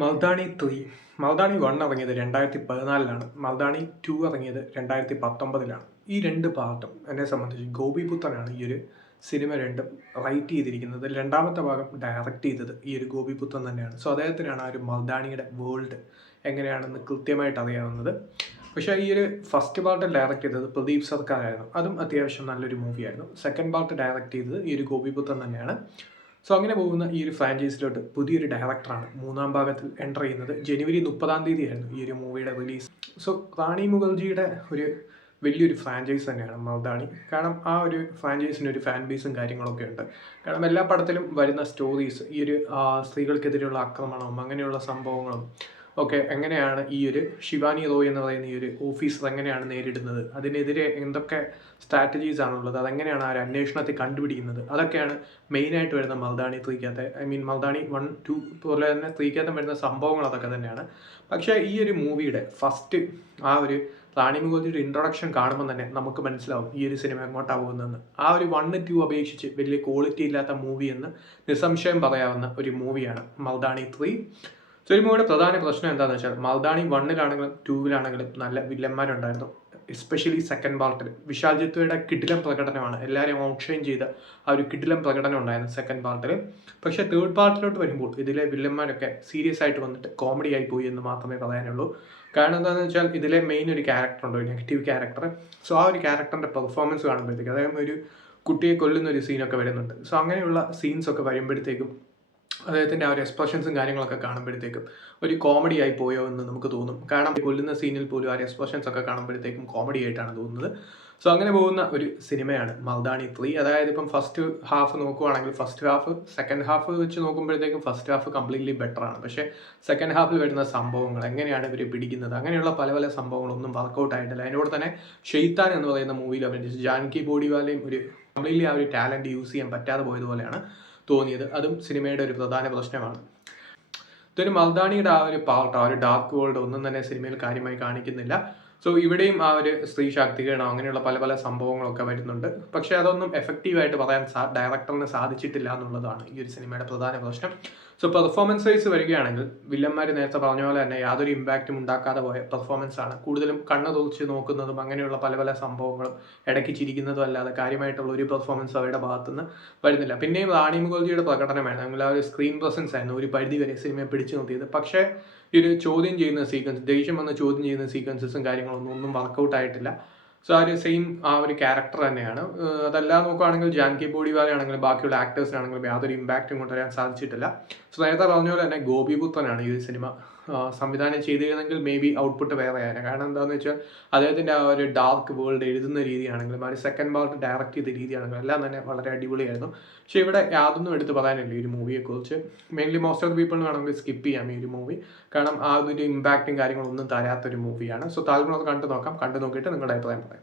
മൽദാണി 3 മൽദാണി 1 ഇറങ്ങിയത് 2014 മൽദാണി 2 ഇറങ്ങിയത് 2019 ഈ രണ്ട് പാർട്ടും എന്നെ സംബന്ധിച്ച് ഗോപി പുത്തനാണ് ഈ ഒരു സിനിമ രണ്ടും റൈറ്റ് ചെയ്തിരിക്കുന്നത്. രണ്ടാമത്തെ ഭാഗം ഡയറക്റ്റ് ചെയ്തത് ഈ ഒരു ഗോപി പുത്തൻ തന്നെയാണ്. സോ അദ്ദേഹത്തിനാണ് ആ ഒരു മൽദാണിയുടെ വേൾഡ് എങ്ങനെയാണെന്ന് കൃത്യമായിട്ട് അറിയാവുന്നത്. പക്ഷേ ഈ ഒരു ഫസ്റ്റ് പാർട്ട് ഡയറക്റ്റ് ചെയ്തത് പ്രദീപ് സർക്കാരായിരുന്നു. അതും അത്യാവശ്യം നല്ലൊരു മൂവിയായിരുന്നു. സെക്കൻഡ് പാർട്ട് ഡയറക്റ്റ് ചെയ്തത് ഈ ഒരു ഗോപി പുത്തൻ തന്നെയാണ്. സോ അങ്ങനെ പോകുന്ന ഈ ഒരു ഫ്രാഞ്ചൈസിലോട്ട് പുതിയൊരു ഡയറക്ടറാണ് മൂന്നാം ഭാഗത്തിൽ എൻ്റർ ചെയ്യുന്നത്. ജനുവരി 30 ആയിരുന്നു ഈ ഒരു മൂവിയുടെ റിലീസ്. സോ റാണി മുഖർജിയുടെ ഒരു വലിയൊരു ഫ്രാഞ്ചൈസ് തന്നെയാണ് മൽദാണി. കാരണം ആ ഒരു ഫ്രാഞ്ചൈസിന് ഒരു ഫാൻ ബേസും കാര്യങ്ങളൊക്കെ ഉണ്ട്. കാരണം എല്ലാ പടത്തിലും വരുന്ന സ്റ്റോറീസ് ഈ ഒരു സ്ത്രീകൾക്കെതിരെയുള്ള ആക്രമണവും അങ്ങനെയുള്ള സംഭവങ്ങളും ഓക്കെ എങ്ങനെയാണ് ഈ ഒരു ശിവാനി റോയ് എന്ന് പറയുന്ന ഈ ഒരു ഓഫീസർ എങ്ങനെയാണ് നേരിടുന്നത്, അതിനെതിരെ എന്തൊക്കെ സ്ട്രാറ്റജീസ് ആണുള്ളത്, അതെങ്ങനെയാണ് ആ ഒരു അന്വേഷണത്തെ കണ്ടുപിടിക്കുന്നത്, അതൊക്കെയാണ് മെയിനായിട്ട് വരുന്ന മൽദാണി 3 മൽദാണി 1, 2 പോലെ തന്നെ 3 വരുന്ന സംഭവങ്ങൾ അതൊക്കെ തന്നെയാണ്. പക്ഷേ ഈ ഒരു മൂവിയുടെ ഫസ്റ്റ് ആ ഒരു റാണി മുഖർജിയുടെ ഇൻട്രൊഡക്ഷൻ കാണുമ്പോൾ തന്നെ നമുക്ക് മനസ്സിലാവും ഈ ഒരു സിനിമ എങ്ങോട്ടാണ് പോകുന്നതെന്ന്. ആ ഒരു 1, 2 അപേക്ഷിച്ച് വലിയ ക്വാളിറ്റി ഇല്ലാത്ത മൂവി എന്ന് നിസ്സംശയം പറയാവുന്ന ഒരു മൂവിയാണ് മൽദാണി 3. സോ ഈ മൂവിയുടെ പ്രധാന പ്രശ്നം എന്താണെന്ന് വെച്ചാൽ മൽദാണി 1 2 നല്ല വില്ലന്മാരുണ്ടായിരുന്നു. എസ്പെഷ്യലി സെക്കൻഡ് പാർട്ടിൽ വിശാൽ ജിത്തുയുടെ കിടിലം പ്രകടനമാണ്. എല്ലാവരെയും ഔട്ട്ഷൈൻ ചെയ്ത ആ ഒരു കിടിലം പ്രകടനം ഉണ്ടായിരുന്നു സെക്കൻഡ് പാർട്ടിൽ. പക്ഷേ തേർഡ് പാർട്ടിലോട്ട് വരുമ്പോൾ ഇതിലെ വില്ലന്മാരൊക്കെ സീരിയസ് ആയിട്ട് വന്നിട്ട് കോമഡി ആയി പോയി എന്ന് മാത്രമേ പറയാനുള്ളൂ. കാരണം എന്താണെന്ന് വെച്ചാൽ ഇതിലെ മെയിൻ ഒരു ക്യാരക്ടർ ഉണ്ട്, ഒരു നെഗറ്റീവ് ക്യാരക്ടർ. സോ ആ ഒരു ക്യാരക്ടറിൻ്റെ പെർഫോമൻസ് കാണുമ്പോഴത്തേക്ക് അതായത് ഒരു കുട്ടിയെ കൊല്ലുന്ന ഒരു സീനൊക്കെ വരുന്നുണ്ട്. സോ അങ്ങനെയുള്ള സീൻസൊക്കെ വരുമ്പോഴത്തേക്കും അദ്ദേഹത്തിൻ്റെ ആ ഒരു എക്സ്പ്രഷൻസും കാര്യങ്ങളൊക്കെ കാണുമ്പോഴത്തേക്കും ഒരു കോമഡി ആയി പോയോ എന്ന് നമുക്ക് തോന്നും. കാരണം കൊല്ലുന്ന സീനിൽ പോലും ആ എക്സ്പ്രഷൻസ് ഒക്കെ കാണുമ്പോഴത്തേക്കും കോമഡി ആയിട്ടാണ് തോന്നുന്നത്. സോ അങ്ങനെ പോകുന്ന ഒരു സിനിമയാണ് മൽദാണി 3. അതായത് ഇപ്പം ഫസ്റ്റ് ഹാഫ് നോക്കുവാണെങ്കിൽ ഫസ്റ്റ് ഹാഫ് സെക്കൻഡ് ഹാഫ് വെച്ച് നോക്കുമ്പോഴത്തേക്കും ഫസ്റ്റ് ഹാഫ് കംപ്ലീറ്റ്ലി ബെറ്റർ ആണ്. പക്ഷേ സെക്കൻഡ് ഹാഫിൽ വരുന്ന സംഭവങ്ങൾ എങ്ങനെയാണ് ഇവർ പിടിക്കുന്നത്, അങ്ങനെയുള്ള പല പല സംഭവങ്ങളൊന്നും വർക്കൗട്ട് ആയിട്ടില്ല. അതിനോട് തന്നെ ഷെയ്ത്താൻ എന്ന് പറയുന്ന മൂവിയിൽ അഭിനയിച്ച് ജാൻകി ബോഡിവാലയും ഒരു കംപ്ലീറ്റ്ലി ആ ഒരു ടാലൻറ്റ് യൂസ് ചെയ്യാൻ പറ്റാതെ പോയതുപോലെയാണ് തോന്നിയത്. അതും സിനിമയുടെ ഒരു പ്രധാന പ്രശ്നമാണ്. ഇതൊരു മൽദാണിയുടെ ആ ഒരു പാർട്ട്, ആ ഒരു ഡാർക്ക് വേൾഡ് ഒന്നും തന്നെ സിനിമയിൽ കാര്യമായി കാണിക്കുന്നില്ല. സോ ഇവിടെയും ആ ഒരു സ്ത്രീ ശാക്തീകരണം അങ്ങനെയുള്ള പല പല സംഭവങ്ങളൊക്കെ വരുന്നുണ്ട്. പക്ഷേ അതൊന്നും എഫക്റ്റീവായിട്ട് പറയാൻ ഡയറക്ടറിന് സാധിച്ചിട്ടില്ല എന്നുള്ളതാണ് ഈ ഒരു സിനിമയുടെ പ്രധാന പ്രശ്നം. സോ പെർഫോമൻസ് വൈസ് വരികയാണെങ്കിൽ വില്ലന്മാർ നേരത്തെ പറഞ്ഞ പോലെ തന്നെ യാതൊരു ഇമ്പാക്റ്റും ഉണ്ടാക്കാതെ പോയ പെർഫോമൻസ് ആണ്. കൂടുതലും കണ്ണ് തുറച്ച് നോക്കുന്നതും അങ്ങനെയുള്ള പല പല സംഭവങ്ങളും ഇടയ്ക്ക് ചിരിക്കുന്നതും അല്ലാതെ കാര്യമായിട്ടുള്ള ഒരു പെർഫോമൻസ് അവരുടെ ഭാഗത്തുനിന്ന് വരുന്നില്ല. പിന്നെയും റാണി മുഖർജിയുടെ പ്രകടനമായിരുന്നു, അല്ലെങ്കിൽ ആ ഒരു സ്ക്രീൻ പ്രസൻസ് ആയിരുന്നു ഒരു പരിധി വരെ സിനിമയെ പിടിച്ചു നിർത്തിയത്. പക്ഷേ ഈ ഒരു ചോദ്യം ചെയ്യുന്ന സീക്വൻസ്, ദേഷ്യം വന്ന് ചോദ്യം ചെയ്യുന്ന സീക്വൻസസും കാര്യങ്ങളൊന്നും വർക്കൗട്ട് ആയിട്ടില്ല. സോ ആ ഒരു സെയിം ആ ഒരു ക്യാരക്ടർ തന്നെയാണ്. അതെല്ലാം നോക്കുകയാണെങ്കിൽ ജാൻകി ബോഡിവാലയാണെങ്കിലും ബാക്കിയുള്ള ആക്ടേഴ്സിനാണെങ്കിലും യാതൊരു ഇമ്പാക്റ്റും കൊണ്ടുവരാൻ സാധിച്ചിട്ടില്ല. സോ നേരത്തെ പറഞ്ഞ പോലെ തന്നെ ഗോപി പുത്തനാണ് ഈ ഒരു സിനിമ സംവിധാനം ചെയ്തിരുന്നെങ്കിൽ മേ ബി ഔട്ട്പുട്ട് വേറെ ആയിരുന്നു. കാരണം എന്താണെന്ന് വെച്ചാൽ അദ്ദേഹത്തിൻ്റെ ആ ഒരു ഡാർക്ക് വേൾഡ് എഴുതുന്ന രീതിയാണെങ്കിലും ആ ഒരു സെക്കൻഡ് പാർട്ട് ഡയറക്റ്റ് ചെയ്ത രീതിയാണെങ്കിലും എല്ലാം തന്നെ വളരെ അടിപൊളിയായിരുന്നു. പക്ഷേ ഇവിടെ യാതൊന്നും എടുത്ത് പറയാനില്ല ഈ ഒരു മൂവിയെക്കുറിച്ച്. Mainly most of the people വേണമെങ്കിൽ സ്കിപ്പ് ചെയ്യാം ഈ ഒരു മൂവി. കാരണം ആ ഒരു ഇമ്പാക്റ്റും കാര്യങ്ങളൊന്നും തരാത്തൊരു മൂവിയാണ്. സോ താല്പര്യം കണ്ടു നോക്കാം. കണ്ടു നോക്കിയിട്ട് നിങ്ങളുടെ അഭിപ്രായം പറയാം.